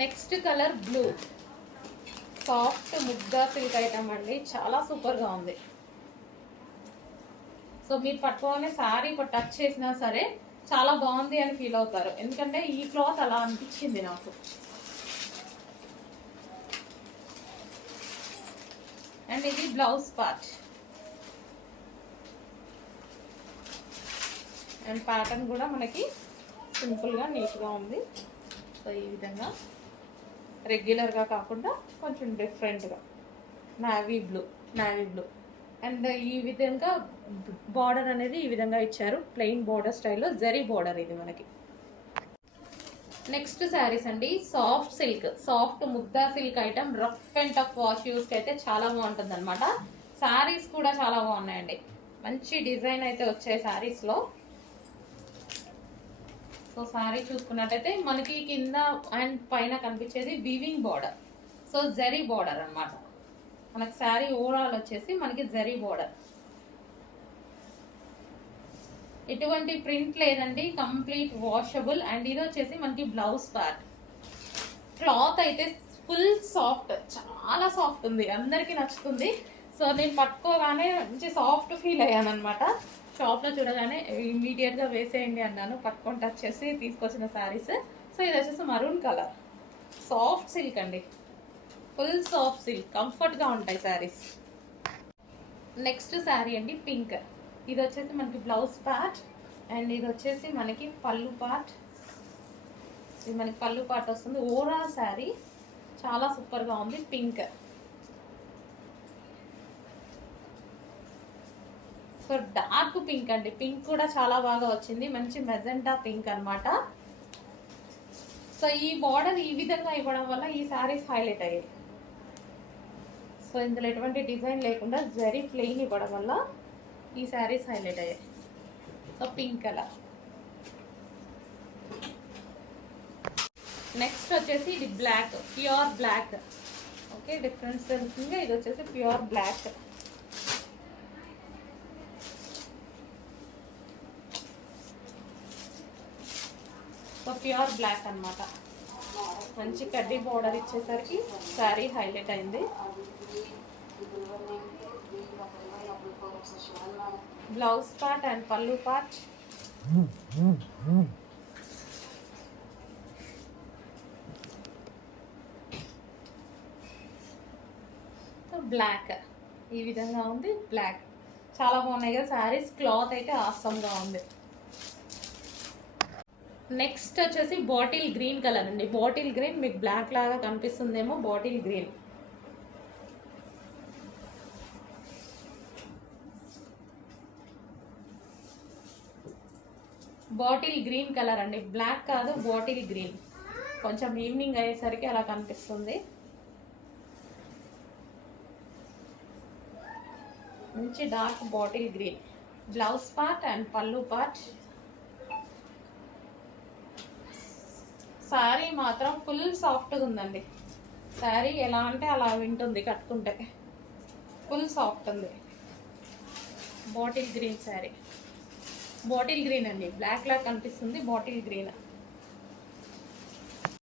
Next colour blue, soft Muga silk item అండి, చాలా సూపర్గా ఉంది. సో మీరు పట్టుకోగానే శారీ టచ్ చేసినా సరే చాలా బాగుంది అని ఫీల్ అవుతారు, ఎందుకంటే ఈ క్లాత్ అలా అనిపించింది నాకు. అండ్ ఇది బ్లౌజ్ పార్ట్. అండ్ ప్యాటర్న్ కూడా మనకి సింపుల్గా నీట్గా ఉంది. సో ఈ విధంగా రెగ్యులర్గా కాకుండా కొంచెం డిఫరెంట్గా నావీ బ్లూ అండ్ ఈ విధంగా బార్డర్ అనేది ఈ విధంగా ఇచ్చారు, ప్లెయిన్ బార్డర్ స్టైల్లో జరీ బార్డర్ ఇది మనకి. నెక్స్ట్ శారీస్ అండి, soft Mugdha silk item, rough and tough wash యూస్కి అయితే చాలా బాగుంటుంది అనమాట. శారీస్ కూడా చాలా బాగున్నాయండి, మంచి డిజైన్ అయితే వచ్చాయి శారీస్లో. సో శారీ చూసుకున్నట్టయితే మనకి కింద అండ్ పైన కనిపించేది weaving border, so zari border అనమాట. మనకి శారీ ఓవరాల్ వచ్చేసి మనకి జరీ బార్డర్, ఎటువంటి ప్రింట్ లేదండి, కంప్లీట్ వాషబుల్. అండ్ ఇది వచ్చేసి మనకి బ్లౌజ్ పార్ట్. క్లాత్ అయితే ఫుల్ సాఫ్ట్, చాలా సాఫ్ట్ ఉంది, అందరికీ నచ్చుతుంది. సో నేను పట్టుకోగానే మంచి సాఫ్ట్ ఫీల్ అయ్యాను అనమాట. షాప్లో చూడగానే ఇమీడియట్గా వేసేయండి అన్నాను, పట్టుకొని టచ్ చేసి తీసుకొచ్చిన శారీస్. సో ఇది వచ్చేసి మరూన్ కలర్, సాఫ్ట్ సిల్క్ అండి, ఫుల్ సాఫ్ట్ సిల్క్, కంఫర్ట్గా ఉంటాయి శారీస్. నెక్స్ట్ శారీ అండి పింక్, ఇది వచ్చేసి మనకి బ్లౌజ్ పార్ట్. అండ్ ఇది వచ్చేసి మనకి పళ్ళు పార్ట్. ఇది మనకి పళ్ళు పార్ట్ వస్తుంది. ఓవరాల్ శారీ చాలా సూపర్గా ఉంది, పింక్. సో డార్క్ పింక్ అండి, పింక్ కూడా చాలా బాగా వచ్చింది, మంచి మెజెంటా పింక్ అనమాట. సో ఈ బార్డర్ ఈ విధంగా ఇవ్వడం వల్ల ఈ శారీస్ హైలైట్ అయ్యాయి. సో ఇందులో ఎటువంటి డిజైన్ లేకుండా జరీ ప్లెయిన్ ఇవ్వడం వల్ల ఈ శారీస్ హైలైట్ అయ్యాయి. So pink colour. నెక్స్ట్ వచ్చేసి ఇది black, pure black. Okay, difference తెలుస్తుంది. ఇది వచ్చేసి pure black. So pure black అనమాట, మంచి కడ్డీ బోర్డర్ ఇచ్చేసరికి శారీ హైలైట్ అయింది. బ్లౌజ్ పార్ట్ అండ్ పళ్ళు పార్ట్. బ్లాక్ ఈ విధంగా ఉంది, బ్లాక్. చాలా బాగున్నాయి కదా శారీస్, క్లాత్ అయితే ఆసమ్గా ఉంది. నెక్స్ట్ వచ్చేసి బాటిల్ గ్రీన్ కలర్ అండి, బాటిల్ గ్రీన్ మీకు బ్లాక్ లాగా కనిపిస్తుందేమో, bottle green. Bottle green colour అండి, బ్లాక్ కాదు, బాటిల్ గ్రీన్. కొంచెం ఈవినింగ్ అయ్యేసరికి అలా కనిపిస్తుంది. మంచి dark bottle green, blouse part and పళ్ళు పార్ట్. శారీ మాత్రం ఫుల్ సాఫ్ట్గా ఉందండి, శారీ ఎలా అంటే అలా వింటుంది కట్టుకుంటే, ఫుల్ సాఫ్ట్ ఉంది. Bottle green sari, bottle green అండి, బ్లాక్ లాగా కనిపిస్తుంది, బాటిల్ గ్రీన్.